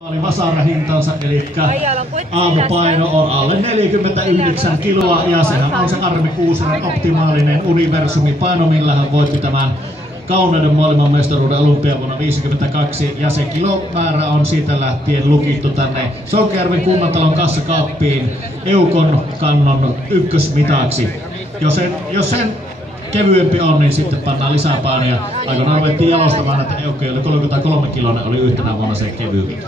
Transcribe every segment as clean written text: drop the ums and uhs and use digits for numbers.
Oli vasarahintansa, eli aamupaino on alle 49 kiloa ja sehän on se Armi Kuusinen optimaalinen universumi paino, millä hän voitti tämän kauneuden maailmanmestaruuden olympiavuonna 1952 ja se kilomäärä on siitä lähtien lukittu tänne Sonkajärven kunnantalon kassakaappiin Eukon kannon ykkösmitaksi. Jos sen kevyempi on, niin sitten pannaan lisää paineja. Aikoinaan ruvettiin jalostamaan, että Eukko oli 33 kiloinen, oli yhtenä vuonna se kevyempi.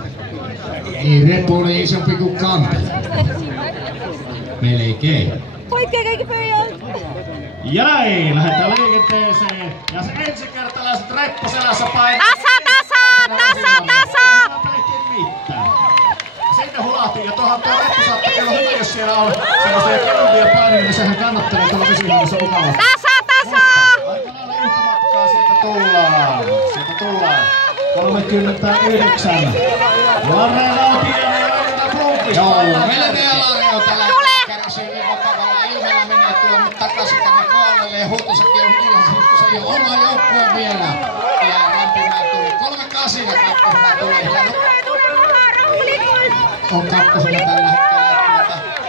Niin, reppu oli isompi kuin kante. Melkein. Ja näin, lähdetään liikenteeseen. Ja se ensikertalaiset repposelässä painaa. Tasa! Sinne hulahtiin, ja tuohon tuo reppu saattaa olla hyvä, jos siellä on semmoisia kevyempiä paineja, niin sehän kannattelee tuolla vesihuollossa mukavasti. Tasa! Aika lailla yhtä matkaa sieltä tullaan. 39. Lareella on pieni aina Blomqvist. Joo, meillä Lareo tällä kärsiy niin vakavalla ilmeellä menee tuonne takaisin tänne kohdelle ja Huutosakin on hiljaa, mutta se ei ole oma joukkue vielä. Ja lämpimään tuli 3-8 kakkosena tulee. On kakkosena tällä hetkellä,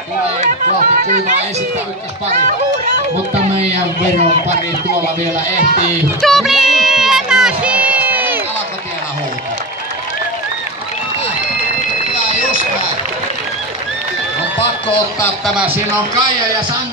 tulee kohti kuivaa esittää ykköspari. Mutta meidän veron pari tuolla vielä ehtii. Alakotiellä huutaa. Kyllä just näin. On pakko ottaa tämä. Siinä on Kaija ja Sanni.